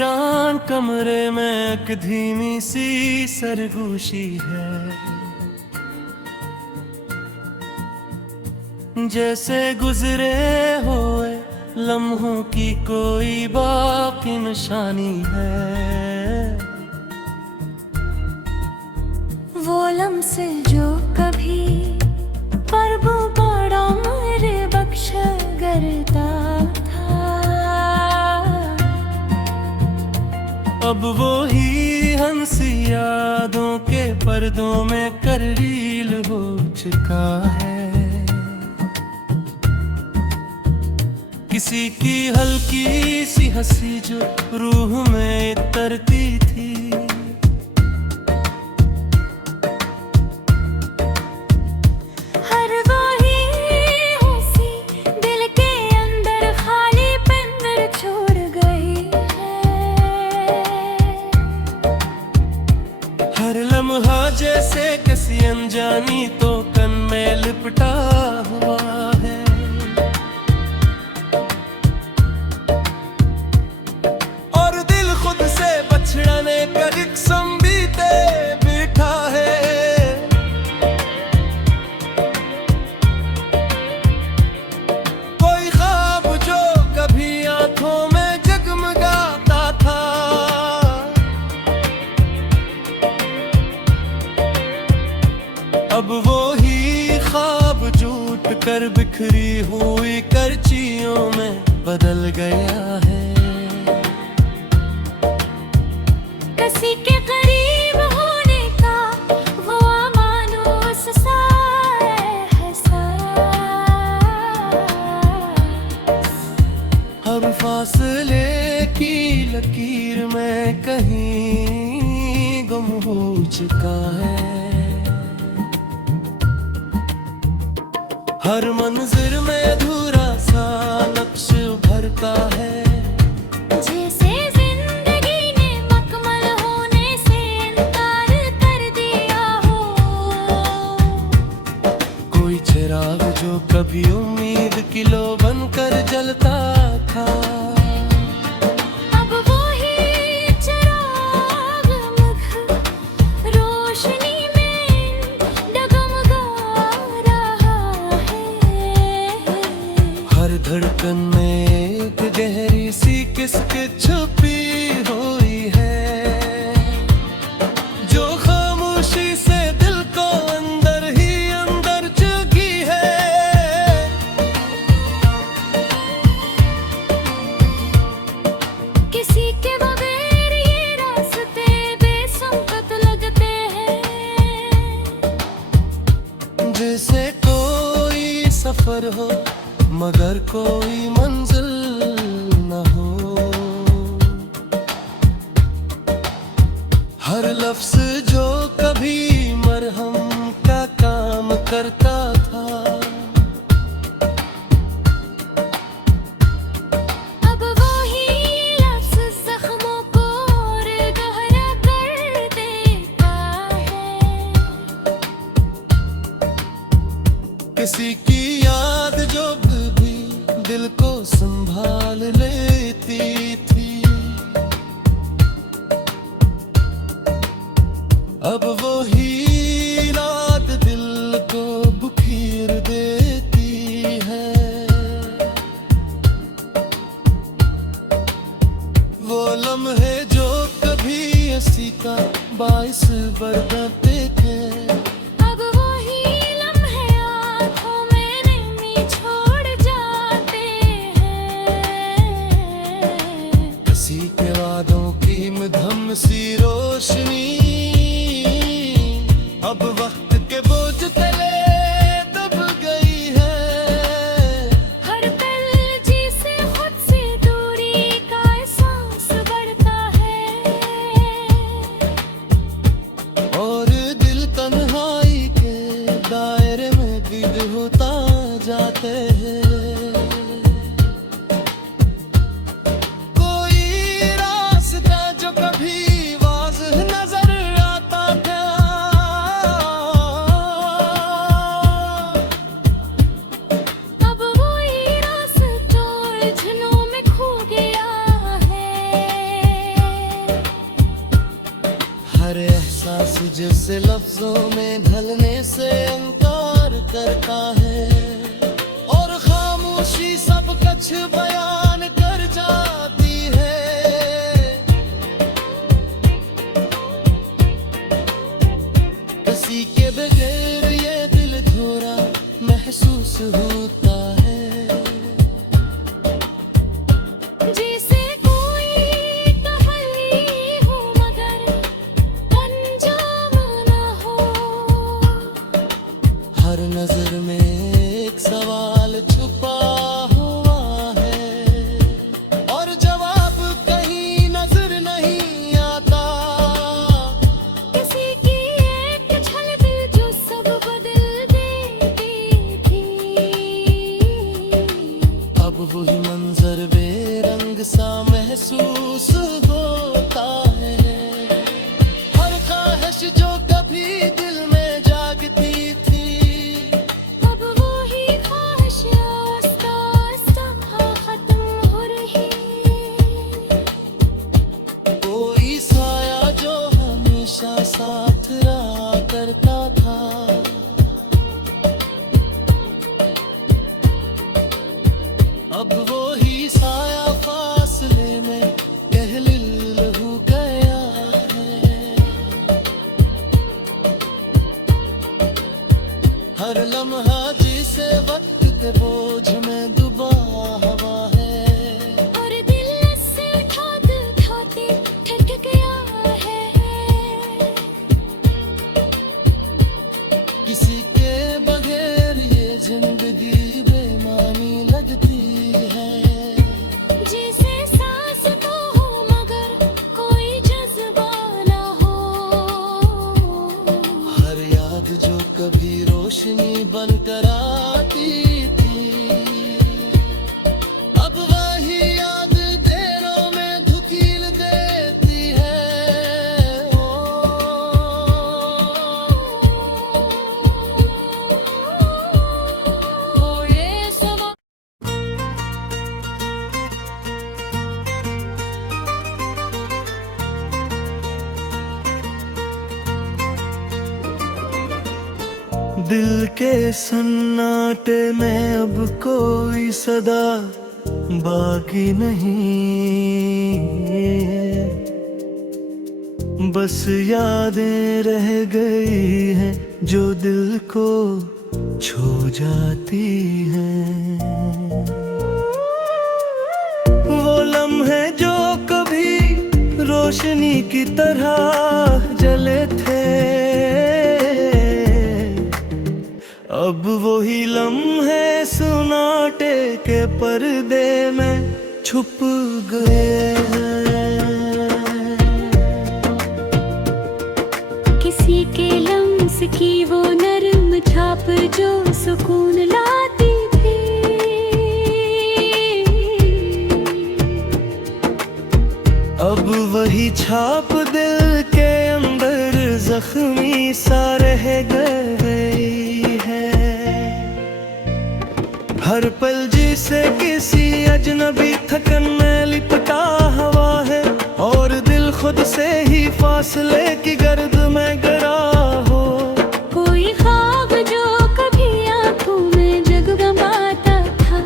वीरान कमरे में एक धीमी सी सरगोशी है, जैसे गुजरे हुए लम्हों की कोई बाकी निशानी है। वो लम्से जो कभी परबो बड़ा मेरे बख्श करता था, अब वो ही हंसी यादों के पर्दों में कररील हो चुका है। किसी की हल्की सी हंसी जो रूह में तरती थी, हर वही हंसी दिल के अंदर खाली पिंजर छोड़ गई है। हर लम्हा जैसे किसी अनजानी तो कन में लिपटा हुआ है। बछड़ाने का एक संबीते बैठा है। कोई ख्वाब जो कभी आंखों में जगमगाता था, अब वो ही ख्वाब टूट कर बिखरी हुई करचियों में बदल गया है। किसी के करीब होने का वो अमानुस सा एहसास, हर फासले की लकीर में कहीं गुम हो चुका है। हर मंजिर में अधूरा सा नक्श भरता है, जैसे जिंदगी ने मकमल होने से इनकार कर दिया हो। कोई चिराग जो कभी उम्मीद की लो बनकर जलता था, अब वो ही चिराग मघ रोशनी में डगमगा रहा है। हर धड़कन में एक गहरी सी किस्क छुपी हुई है, जो खामोशी से दिल को अंदर ही अंदर चुगी है। किसी के बगैर ये रास्ते बेसंगत लगते हैं, जैसे कोई सफर हो मगर कोई मंजिल न हो। हर लफ्ज जो कभी मरहम का काम करता था, अब वो ही लफ्ज़ जख्मों को और गहरा कर देता है। किसी की याद जो भी दिल को संभाल लेती थी, अब वो ही रात दिल को बुखेर देती है। वो लम्हे जो कभी हंसी का बाइस बरदाते थे, अब वो ही लम्हे आँखों में नमी छोड़ जाते हैं। किसी के वादों की मधम सी रोशनी अब वक्त के बोझ तले दब गई है। हर पल जिसे खुद से दूरी का एहसास बढ़ता है, और दिल तन्हाई के दायरे में गिर होता जाते हैं। कोई रास्ता जो कभी वाज़ेह नजर आता था, अब वही रास्ता उलझनों में खो गया है। जिसे लफ्जों में ढलने से इनकार करता है, और खामोशी सब कुछ बयान कर जाती है। किसी के बगैर ये दिल थोड़ा महसूस होता है। जैसे कोई तहल्ली हो मगर अंजाम ना हो। हर नजर में एक सवाल छुपा हुआ है, और जवाब कहीं नजर नहीं आता। किसी की एक झलक जो सब बदल देती थी। अब वही मंजर बेरंग सा महसूस होता है। हर ख्वाहिश जो कभी दिल में जागती थी, अब वो ही ख्वाहिश आस्ता आस्ता खत्म हो रही। कोई साया जो हमेशा साथ रहा करता था, अब वो ही साया फासले में गहलिल हो गया है। हर लम्हा जिसे वक्त के बोझ में डूबा हुआ है, और दिल से ठाते ठाते थक गया है। किसी के बगैर ये जिंदगी बेमानी लगती है। जैसे सांस तो हो मगर कोई जज्बा ना हो। हर याद जो कभी रोशनी बनकर आती थी, अब वही याद देरों में धुकील देती है। ओ ये समा दिल के सन्नाटे में अब कोई सदा बाकी नहीं, बस यादें रह गई हैं जो दिल को छू जाती हैं। वो लम्हे जो कभी रोशनी की तरह जले थे, अब वही लम्हे सुनाटे के पर्दे में छुप गए हैं। किसी के लम्स की वो नरम छाप जो सुकून लाती थी। अब वही छाप दिल के अंदर जख्मी सा रह गई है। हर पल जिसे किसी अजनबी थकन में लिपटा हुआ है, और दिल खुद से ही फासले की गर्द में गिरा हो। कोई ख्वाब जो कभी आंखों में जगमगाता था,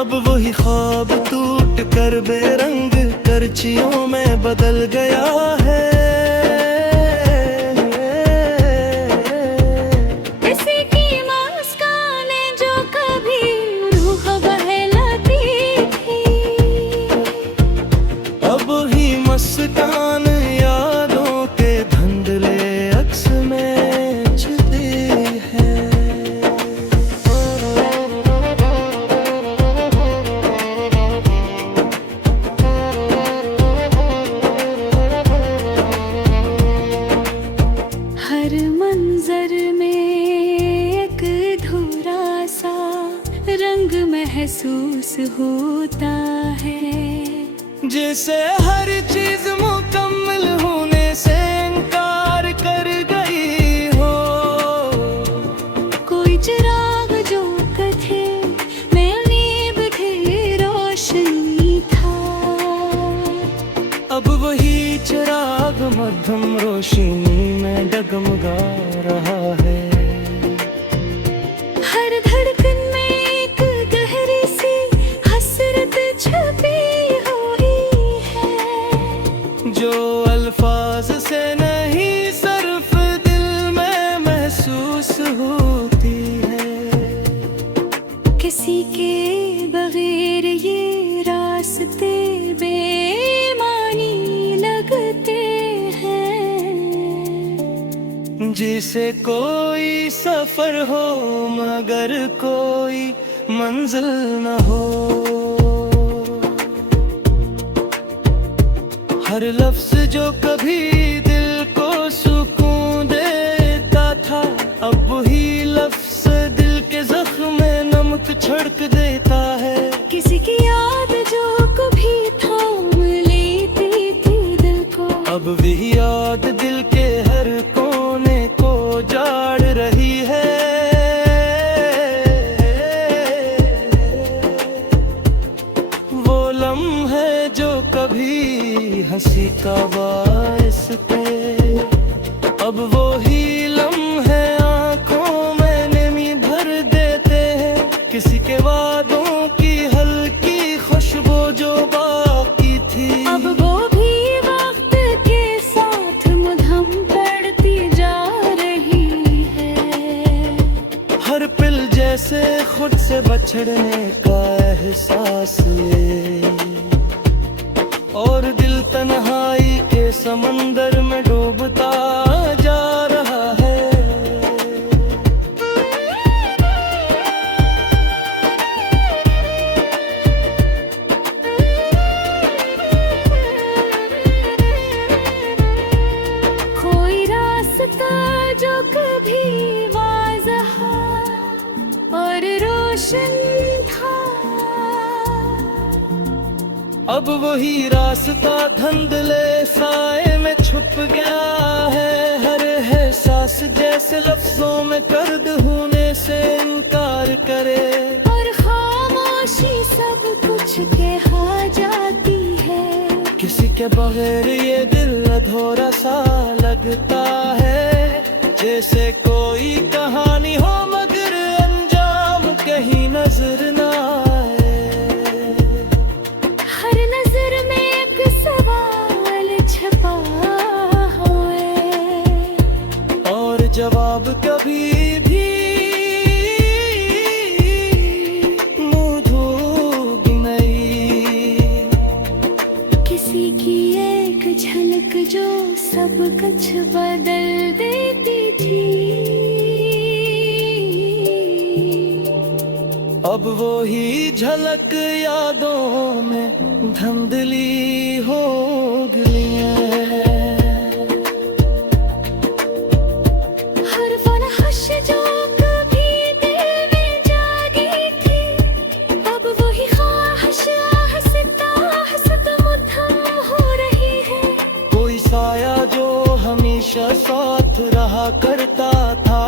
अब वही ख्वाब टूट कर बेरंग करचियों में बदल गया है। किसी की मुस्कानें जो कभी रूह बहलाती थी, अब ही मस्तान यादों के धुंधले अक्स में छुपी है। हर मंजर में एक अधूरा सा रंग महसूस होता है। जिसे हर चीज मुकम्मल होने से इनकार कर गई हो। कोई चिराग जो कथे में नीब थे रोशनी था, अब वही चिराग मध्यम रोशनी में में डगमगा रहा है। हर धड़कन में एक गहरी सी हसरत छुपी हुई है, जो अल्फाज से नहीं सिर्फ दिल में महसूस होती है। किसी के बगैर ये रास्ते बेमानी लगते हैं। जिसे कोई सफर हो मगर कोई मंजिल न हो, हर लफ्ज जो कभी दिल को सुकून देता था, अब वही लफ्ज दिल के जख्म में नमक छिड़क देता है। किसी की याद जो कभी थाम लेती थी दिल को, अब वही याद दिल के हर कोने को जाड़ रही है। वो लम्हे जो कभी हंसी का बाइस थे, अब वो ही लम्हे आंखों में नमी भर देते हैं। किसी के वादों की हल्की खुशबू जो बाकी थी, अब वो भी वक्त के साथ मधम बढ़ती जा रही है। हर पिल जैसे खुद से बछड़ने का एहसास ले, और दिल तन्हाई के समंदर में डूबता जा रहा है। कोई रास्ता जो कभी वाज़ह और रोशन था, अब वही रास्ता धुंधले साए में छुप गया है। हर एहसास जैसे लफ्जों में कर्द होने से इनकार करे, और खामोशी सब कुछ कहा जाती है। किसी के बगैर ये दिल अधूरा सा लगता है, जैसे कोई कहानी हो मगर अंजाम कहीं नजर ना आए। हर नजर में एक सवाल छपा हुआ, और जवाब कभी भी मौजूद नहीं। किसी की एक झलक जो सब कुछ बदल देती थी, अब वो ही झलक यादों में धुंधली हो गई है। हर फनहश जो कभी दिल में जागी थी, अब वही ख्वाहिश आहिस्ता आहिस्ता मुद्दम हो रही है। कोई साया जो हमेशा साथ रहा करता था,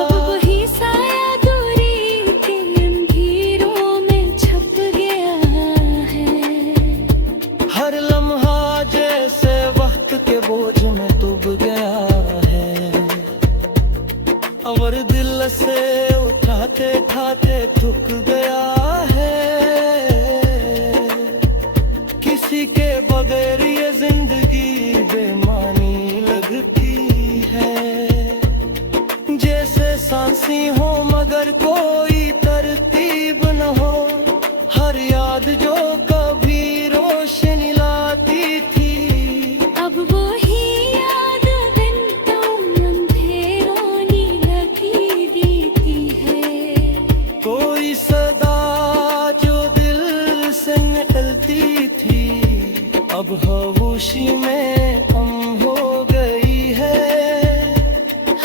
अब वही साया दूरी के अंधेरों में छप गया है। हर लम्हा जैसे वक्त के बोझ में डूब गया है, और दिल से उठाते ठाते थक गया है। किसी के बगैर ये जिंदगी बेमानी लगती है, जैसे सांसी हो मगर कोई तरतीब न हो। हर याद जो कभी रोशनी लाती थी, अब वो ही याद घंटों अंधेरों ने लगी देती है। कोई सदा जो दिल से निकलती थी, अब खामोशी में हम हो गई है।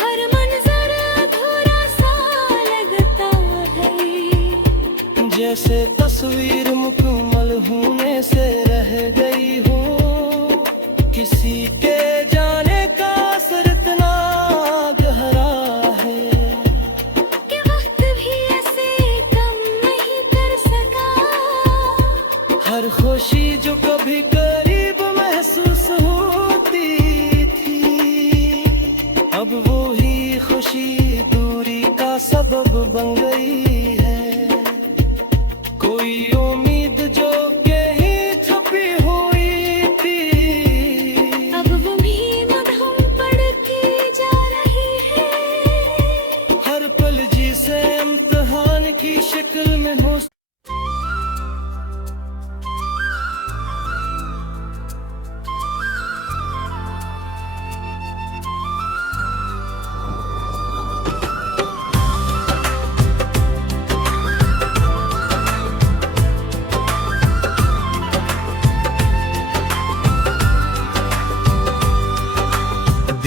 हर मंजर अधूरा सा लगता है, जैसे तस्वीर मुकम्मल होने से रह गई हो। किसी के जाने का असर इतना गहरा है, कि वक्त भी ऐसे कम नहीं कर सका। हर खुशी जो कभी करीब महसूस होती थी, उम्मीद जो कहीं छुपी हुई थी, अब वही मदहम पढ़ के जा रही है। हर पल जिसे इम्तिहान की शक्ल में हो।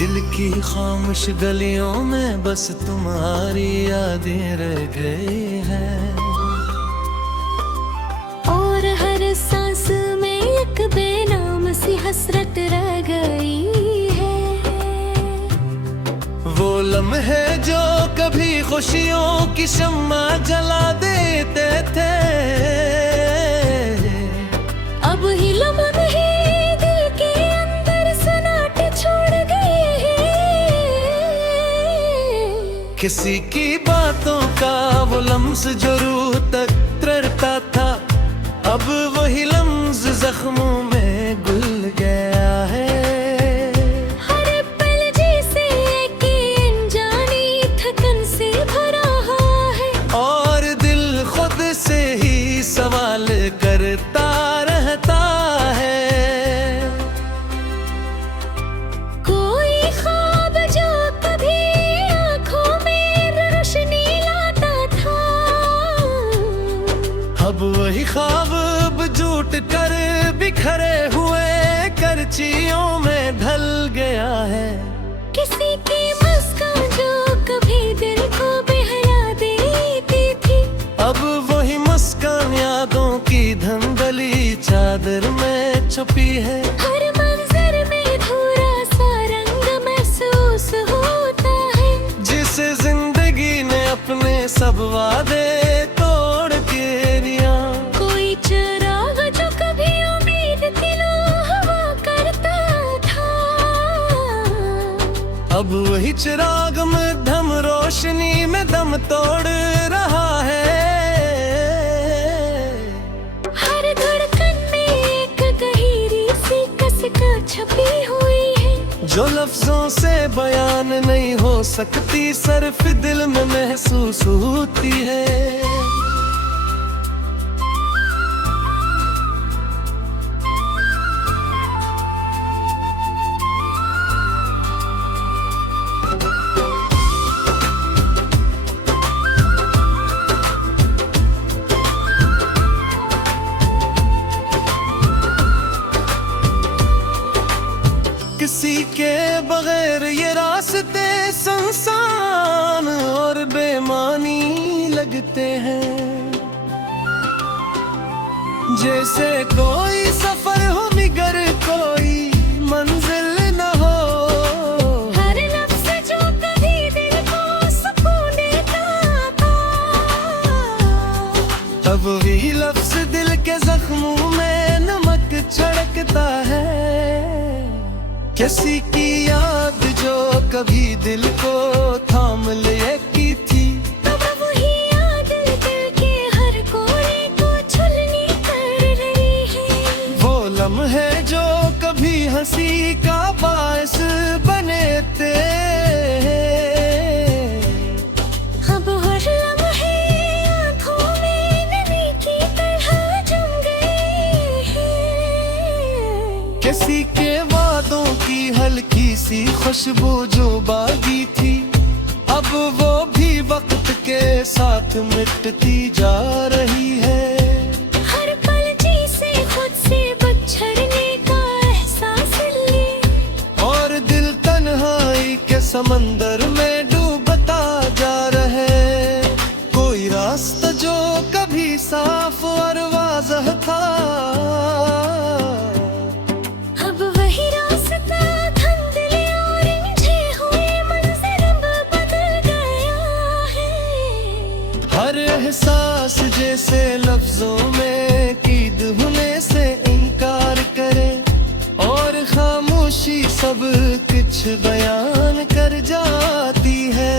दिल की खामोश गलियों में बस तुम्हारी यादें रह गई हैं, और हर सांस में एक बेनाम सी हसरत रह गई है। वो लम्हे जो कभी खुशियों की शम्मा जला देते थे, अब ही लम्हे दिल के अंदर सन्नाटे छोड़ गए हैं। किसी की बातों का वो लम्स जो रूह तक तरता था, अब वही लम्स जख्मों में घुल गया है। हर पल जैसे एक अनजानी थकन से भरा है, और दिल खुद से ही सवाल करता रहता है। कोई ख्वाब जो कभी आँखों में रोशनी लाता था, अब वही ख्वाब झूठ कर बिखरे हुए करचियों में ढल गया है। किसी की मुस्कान जो कभी दिल को बहला देती थी, अब वही मुस्कान यादों की धंधली चादर में छुपी है। हर मंजर में धुरा सा रंग महसूस होता है, जिसे जिंदगी ने अपने सब वादे तोड़ के दिया। कोई चिराग जो कभी उम्मीद दिलो हवा करता था, अब वही चिराग में धम रोशनी में दम तोड़ रहा है। हर धड़कन में एक गहरी सी कसक छुपी हुई है, जो लफ्जों से बयान नहीं हो सकती, सिर्फ दिल में महसूस होती है। किसी के बगैर ये रास्ते सुनसान और बेमानी लगते हैं, जैसे कोई सफर हो मगर कोई मंजिल न हो। हर लफ्ज़ जो कभी दिल को सुकून देता था, अब वही लफ्ज दिल के जख्मों में नमक छिड़कता है। किसी की याद जो कभी दिल को थाम ले की थी, अब वही याद दिल के हर कोने को छलनी कर रही है। वो लम्हे जो कभी हंसी का बायस बने थे, अब हर लम्हे आँखों में नमी की तरह जम गए हैं। किसी के वादों की हल्की सी खुशबू जो बागी थी, अब वो भी वक्त के साथ मिटती जा रही है। हर पल जैसे खुद से बछड़ने का एहसास ले, और दिल तन्हाई के समंदर में डूबता जा रहे। कोई रास्ता जो कभी साफ और वाज़ह था, अब वही रास्ता धुंधले और उलझे हुए मंजर अब बदल गया है। हर एहसास जैसे लफ्जों में कीद होने से इनकार करे, और खामोशी सब कुछ बयान कर जाती है।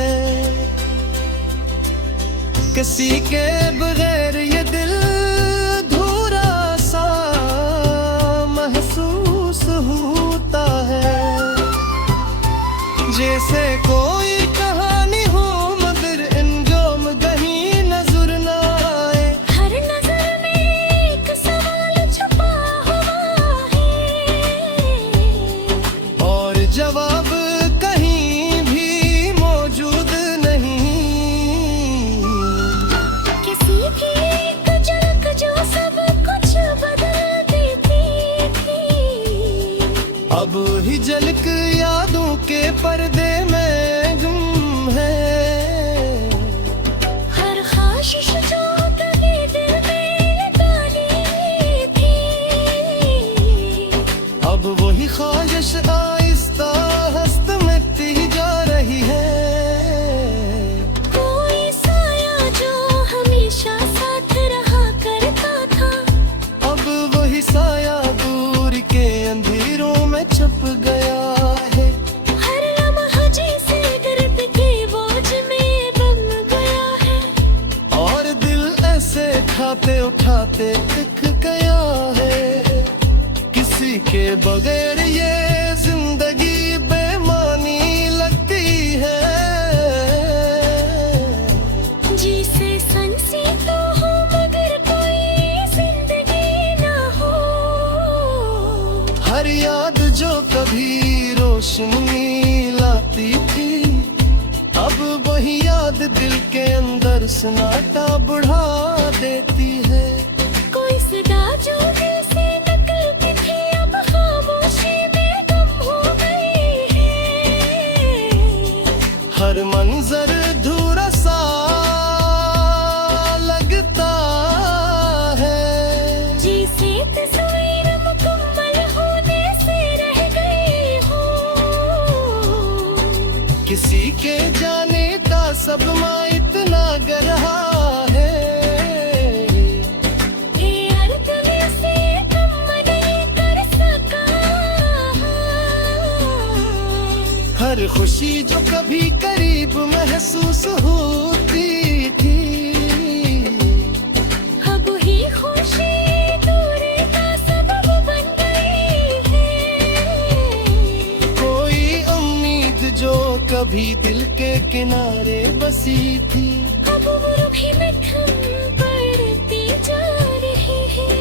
किसी के बगैर ये दिल पर्दे में गुम है। हर ख्वाहिश जो कभी दिल में डाली थी, अब वही ख्वाहिश आहिस्ता हस्त मिटती जा रही है। कोई साया जो हमेशा साथ रहा करता था, अब वही साया दूर के अंधेरों में छुप गया है। हर लम्हा जैसे दर्द के बोझ में बन गया है। और दिल ऐसे खाते उठाते थक गया है। किसी के बगैर ये जिंदगी बेमानी लगती है। जिसे संसी तो हो मगर कोई जिंदगी ना हो। हर याद जो कभी रोशनी लाती थी, अब वही याद दिल के अंदर सन्नाटा बढ़ा देती है। कोई सदा जो दिल से निकलती थी, अब खामोशी में गुम हो गई है। हर मंजर अधूरा सा लगता है। जैसे तस्वीर मुकम्मल होने से रह गई हो। किसी के जाने का सदमा इतना गहरा है। ये अर्थ में से कम नहीं कर सका। हर खुशी जो कभी करीब महसूस होती थी, अब ही खुशी दूर का सबब बन गई है। कोई उम्मीद जो कभी दिल के किनारे बसी थी, अब वो भी मध्यम पड़ती जा रही है।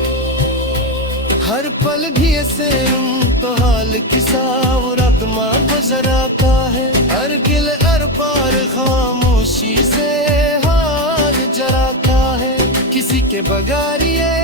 हर पल भी ऐसे तो हाल किसा रत्मा गुजर आता है। हर गिल अर पार खामोशी से हाल जराता है। किसी के बगैर ये